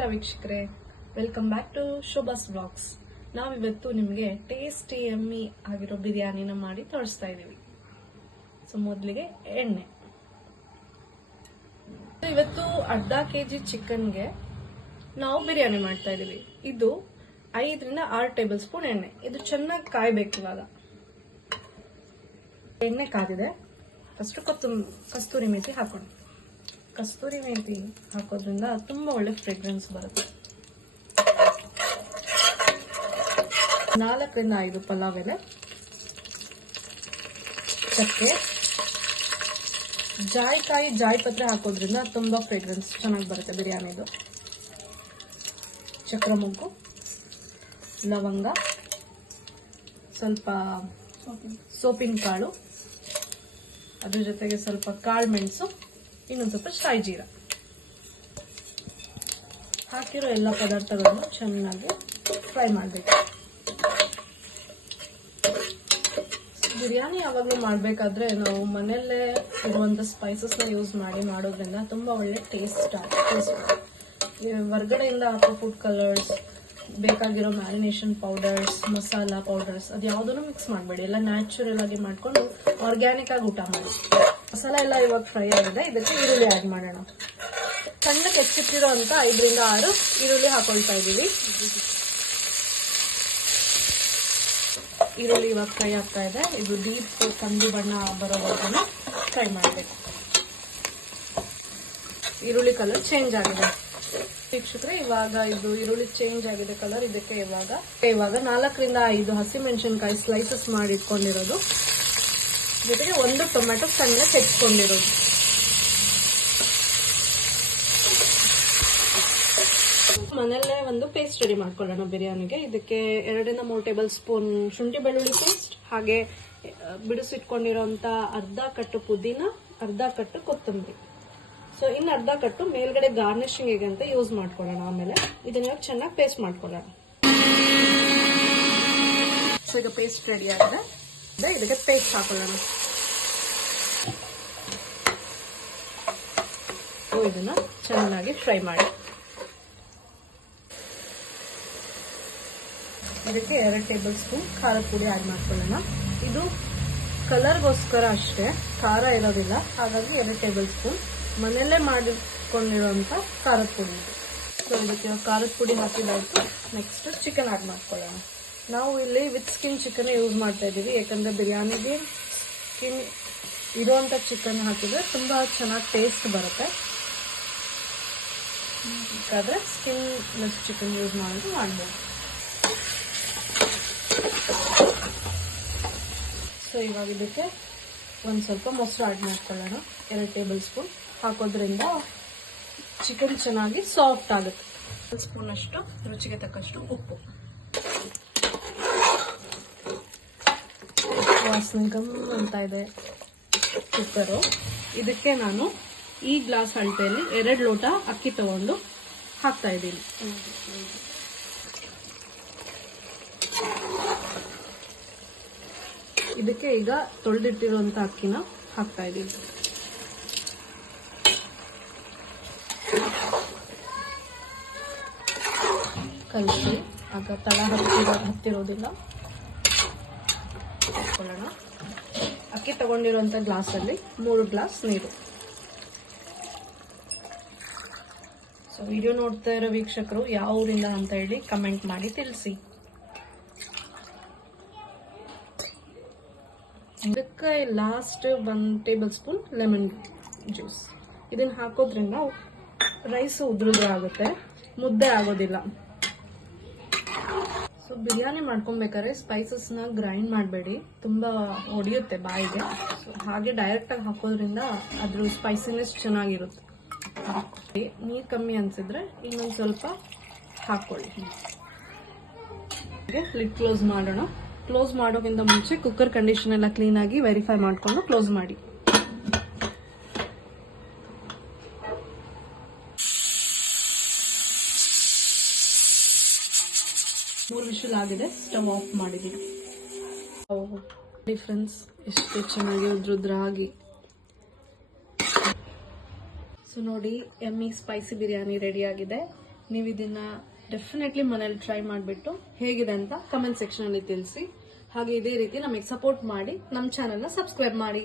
ನಮಸ್ಕಾರ ವೀಕ್ಷಕರೇ, welcome back to Shobha's vlogs. ನಾವಿವತ್ತು ನಿಮಗೆ ಟೇಸ್ಟಿ ಯಮ್ಮಿ ಆಗಿರೋ ಬಿರಿಯಾನಿನ ಮಾಡಿ ತೋರಿಸ್ತಾ ಇದೀವಿ. ಸೊ ಮೊದಲಿಗೆ ಎಣ್ಣೆ. ಇವತ್ತು ಅರ್ಧ ಕೆಜಿ ಚಿಕನ್ಗೆ ನಾವು ಬಿರಿಯಾನಿ ಮಾಡ್ತಾ ಇದೀವಿ. ಇದು 5 ರಿಂದ 6 ಟೇಬಲ್ ಸ್ಪೂನ್ ಎಣ್ಣೆ. ಇದು ಚೆನ್ನಾಗಿ ಕಾಯ್ಬೇಕು. ಇವಾಗ ಎಣ್ಣೆ ಕಾದಿದೆ. ಫಸ್ಟ್ ಕಸ್ತೂರಿ ಮೇಥಿ ಹಾಕೋಣ. ಕಸ್ತೂರಿ ಮೇಥಿ ಹಾಕೋದ್ರಿಂದ ತುಂಬಾ ಒಳ್ಳೆ ಫ್ರೇಗ್ರೆನ್ಸ್ ಬರುತ್ತೆ. 4 ರಿಂದ 5 ಪಲಾವ್ ಎಲೆ, ಚಕ್ಕೆ, ಜಾಯಿಪತ್ರೆ ಹಾಕೋದ್ರಿಂದ ತುಂಬಾ ಫ್ರೇಗ್ರೆನ್ಸ್ ಚೆನ್ನಾಗಿ ಬರುತ್ತೆ ಬಿರಿಯಾನಿದು. ಚಕ್ರ ಮೊಗ್ಗು, ಲವಂಗ, ಸ್ವಲ್ಪ ಸೋಪಿನ ಕಾಳು, ಅದ್ರ ಜೊತೆಗೆ ಸ್ವಲ್ಪ ಕಾಳು ಮೆಣಸು, ಇನ್ನೊಂದು ಸ್ವಲ್ಪ ಶಾಯಿ ಜೀರ ಹಾಕಿರೋ ಎಲ್ಲ ಪದಾರ್ಥಗಳನ್ನು ಚೆನ್ನಾಗಿ ಫ್ರೈ ಮಾಡಬೇಕು. ಬಿರಿಯಾನಿ ಯಾವಾಗಲೂ ಮಾಡಬೇಕಾದ್ರೆ ನಾವು ಮನೆಯಲ್ಲೇ ಇರುವಂತ ಸ್ಪೈಸಸ್ ನ ಯೂಸ್ ಮಾಡೋದ್ರಿಂದ ತುಂಬಾ ಒಳ್ಳೆ ಟೇಸ್ಟ್ ಹೊರಗಡೆಯಿಂದ ಹಾಕೋ ಫುಡ್ ಕಲರ್ಸ್, ಬೇಕಾಗಿರೋ ಮ್ಯಾರಿನೇಷನ್ ಪೌಡರ್ಸ್, ಮಸಾಲಾ ಪೌಡರ್ಸ್ ಅದು ಯಾವುದನ್ನು ಮಿಕ್ಸ್ ಮಾಡಬೇಡಿ. ಎಲ್ಲ ನ್ಯಾಚುರಲ್ ಆಗಿ ಮಾಡ್ಕೊಂಡು ಆರ್ಗ್ಯಾನಿಕ್ ಆಗಿ ಊಟ ಮಾಡಿ. ಮಸಾಲ ಎಲ್ಲ ಇವಾಗ ಫ್ರೈ ಆಗಿದೆ. ಇದಕ್ಕೆ ಈರುಳ್ಳಿ ಆಡ್ ಮಾಡೋಣ. ಸಣ್ಣಕ್ಕೆ ಹೆಚ್ಚಿಟ್ಟಿರೋ ಅಂತ 5 ರಿಂದ 6 ಈರುಳ್ಳಿ ಹಾಕೊಳ್ತಾ ಇದೀವಿ. ಈರುಳ್ಳಿ ಇವಾಗ ಫ್ರೈ ಆಗ್ತಾ ಇದೆ. ಇದು ಡೀಪ್ ಕಂದು ಬಣ್ಣ ಬರೋವರೆಗೂ ಫ್ರೈ ಮಾಡಬೇಕು. ಈರುಳ್ಳಿ ಕಲರ್ ಚೇಂಜ್ ಆಗಿದೆ ವೀಕ್ಷಕರೇ. ಇವಾಗ ಇದು ಈರುಳ್ಳಿ ಚೇಂಜ್ ಆಗಿದೆ ಕಲರ್. ಇದಕ್ಕೆ ಇವಾಗ 4 ರಿಂದ 5 ಹಸಿಮೆಣಸಿನಕಾಯಿ ಸ್ಲೈಸಸ್ ಮಾಡಿ ಇಟ್ಕೊಂಡಿರೋದು, ಜೊತೆಗೆ 1 ಟೊಮೆಟೊ ಸಣ್ಣಕ್ಕೆ ಹೆಚ್ಚಿಕೊಂಡಿರೋದು. ಮನೆಯಲ್ಲೇ ಒಂದು ಪೇಸ್ಟ್ ರೆಡಿ ಮಾಡ್ಕೊಳ್ಳೋಣ ಬಿರಿಯಾನಿಗೆ. ಇದಕ್ಕೆ 2 ರಿಂದ 3 ಟೇಬಲ್ ಸ್ಪೂನ್ ಶುಂಠಿ ಬೆಳ್ಳುಳ್ಳಿ ಪೇಸ್ಟ್, ಹಾಗೆ ಬಿಡಿಸಿಟ್ಕೊಂಡಿರೋಂತ ಅರ್ಧ ಕಟ್ಟು ಪುದೀನ, ಅರ್ಧ ಕಟ್ಟು ಕೊತ್ತಂಬರಿ. ಸೊ ಇನ್ನು ಅರ್ಧ ಕಟ್ಟು ಮೇಲ್ಗಡೆ ಗಾರ್ನಿಶಿಂಗ್ ಅಂತ ಯೂಸ್ ಮಾಡ್ಕೊಳ್ಳೋಣ. ಆಮೇಲೆ ಇದನ್ನ ಚೆನ್ನಾಗಿ ಪೇಸ್ಟ್ ಮಾಡ್ಕೊಳ್ಳೋಣ. ಸೊ ಈಗ ಪೇಸ್ಟ್ ರೆಡಿ ಆಗಿದೆ. ಇದಕ್ಕೆ ಪೇಸ್ಟ್ ಹಾಕೊಳ್ಳೋಣ. ಇದನ್ನ ಚೆನ್ನಾಗಿ ಫ್ರೈ ಮಾಡಿ. ಇದಕ್ಕೆ 2 ಟೇಬಲ್ ಸ್ಪೂನ್ ಖಾರದ ಪುಡಿ ಆಡ್ ಮಾಡ್ಕೊಳ್ಳೋಣ. ಇದು ಕಲರ್ಗೋಸ್ಕರ ಅಷ್ಟೇ, ಖಾರ ಇರೋದಿಲ್ಲ. ಹಾಗಾಗಿ 2 ಟೇಬಲ್ ಸ್ಪೂನ್ ಮನೆಯಲ್ಲೇ ಮಾಡಿಕೊಂಡಿರುವಂತ ಖಾರದ ಪುಡಿ ಇದೆ. ಸೊ ಇದಕ್ಕೆ ಖಾರದ ಪುಡಿ ಹಾಕಿದಾಯ್ತು. ನೆಕ್ಸ್ಟ್ ಚಿಕನ್ ಆಡ್ ಮಾಡ್ಕೊಳ್ಳೋಣ. ನಾವು ಇಲ್ಲಿ ವಿತ್ ಸ್ಕಿನ್ ಚಿಕನ್ ಯೂಸ್ ಮಾಡ್ತಾ ಇದ್ದೀವಿ, ಯಾಕಂದ್ರೆ ಬಿರಿಯಾನಿಗೆ ಸ್ಕಿನ್ ಇರುವಂತ ಚಿಕನ್ ಹಾಕಿದ್ರೆ ತುಂಬಾ ಚೆನ್ನಾಗಿ ಟೇಸ್ಟ್ ಬರುತ್ತೆ. ಬೇಕಾದ್ರೆ ಸ್ಕಿನ್ ಲೆಸ್ ಚಿಕನ್ ಯೂಸ್ ಮಾಡೋದು ಮಾಡ್ಬೋದು. ಸೊ ಇವಾಗ ಇದಕ್ಕೆ ಒಂದು ಸ್ವಲ್ಪ ಮೊಸರು ಆಡ್ ಮಾಡ್ಕೊಳ್ಳೋಣ. 2 ಟೇಬಲ್ ಸ್ಪೂನ್ ಹಾಕೋದ್ರಿಂದ ಚಿಕನ್ ಚೆನ್ನಾಗಿ ಸಾಫ್ಟ್ ಆಗುತ್ತೆ. 1 ಸ್ಪೂನ್ ಅಷ್ಟು ರುಚಿಗೆ ತಕ್ಕಷ್ಟು ಉಪ್ಪು. ವಾಸನೆ ಗಮ್ ಅಂತ ಇದೆ ಕುಕ್ಕರು. ಇದಕ್ಕೆ ನಾನು ಈ ಗ್ಲಾಸ್ ಅಳತೆಯಲ್ಲಿ 2 ಲೋಟ ಅಕ್ಕಿ ತಗೊಂಡು ಹಾಕ್ತಾ ಇದ್ದೀನಿ. ಇದಕ್ಕೆ ಈಗ ತೊಳೆದಿಟ್ಟಿರುವಂತ ಅಕ್ಕಿನ ಹಾಕ್ತಾ ಇದ್ದೀನಿ. ಕಲಸಿ ಆಗ ತಳ ಹತ್ತಿರೋದಿಲ್ಲ. ಹಾಕೊಳ್ಳೋಣ. ಅಕ್ಕಿ ತಗೊಂಡಿರುವಂತ ಗ್ಲಾಸ್ ಅಲ್ಲಿ 3 ಗ್ಲಾಸ್ ನೀರು. ಸೊ ವಿಡಿಯೋ ನೋಡ್ತಾ ಇರೋ ವೀಕ್ಷಕರು ಯಾವ ಊರಿಂದ ಅಂತ ಹೇಳಿ ಕಮೆಂಟ್ ಮಾಡಿ ತಿಳಿಸಿ. ಇದಕ್ಕೆ last 1 table spoon lemon juice. ಇದನ್ನ ಹಾಕೋದ್ರಿಂದ ರೈಸ್ ಉದುರುದ್ರೆ ಆಗುತ್ತೆ, ಮುದ್ದೆ ಆಗೋದಿಲ್ಲ. ಸೊ ಬಿರಿಯಾನಿ ಮಾಡ್ಕೊಬೇಕಾದ್ರೆ ಸ್ಪೈಸಸ್ ನ ಗ್ರೈಂಡ್ ಮಾಡಬೇಡಿ, ತುಂಬಾ ಹೊಡೆಯುತ್ತೆ ಬಾಯಿಗೆ. ಸೊ ಹಾಗೆ ಡೈರೆಕ್ಟ್ ಆಗಿ ಹಾಕೋದ್ರಿಂದ ಅದ್ರ ಸ್ಪೈಸಿನೆಸ್ ಚೆನ್ನಾಗಿರುತ್ತೆ. ನೀರ್ ಕಮ್ಮಿ ಅನ್ಸಿದ್ರೆ ಇನ್ನೊಂದು ಸ್ವಲ್ಪ ಹಾಕೊಳ್ಳಿ. ಲಿಡ್ ಕ್ಲೋಸ್ ಮಾಡೋಣ. ಕ್ಲೋಸ್ ಮಾಡೋಕ್ಕಿಂತ ಮುಂಚೆ ಕುಕ್ಕರ್ ಕಂಡೀಷನ್ ಎಲ್ಲ ಕ್ಲೀನ್ ಆಗಿ ವೆರಿಫೈ ಮಾಡ್ಕೊಂಡು ಕ್ಲೋಸ್ ಮಾಡಿ. ಮೂರು ವಿಷಲ್ ಆಗಿದೆ. ಸ್ಟವ್ ಆಫ್ ಮಾಡಿದೀನಿ. ಡಿಫ್ರೆನ್ಸ್ ಎಷ್ಟು ಚೆನ್ನಾಗಿ ಉದ್ರುದ್ರಾಗಿ. ಸೊ ನೋಡಿ, ಯಮ್ಮಿ ಸ್ಪೈಸಿ ಬಿರಿಯಾನಿ ರೆಡಿ ಆಗಿದೆ. ನೀವು ಇದನ್ನ ಡೆಫಿನೆಟ್ಲಿ ಮನೇಲಿ ಟ್ರೈ ಮಾಡಿಬಿಟ್ಟು ಹೇಗಿದೆ ಅಂತ ಕಮೆಂಟ್ ಸೆಕ್ಷನ್ ಅಲ್ಲಿ ತಿಳಿಸಿ. ಹಾಗೆ ಇದೇ ರೀತಿ ನಮಗೆ ಸಪೋರ್ಟ್ ಮಾಡಿ ನಮ್ಮ ಚಾನೆಲ್ನ ಸಬ್ಸ್ಕ್ರೈಬ್ ಮಾಡಿ.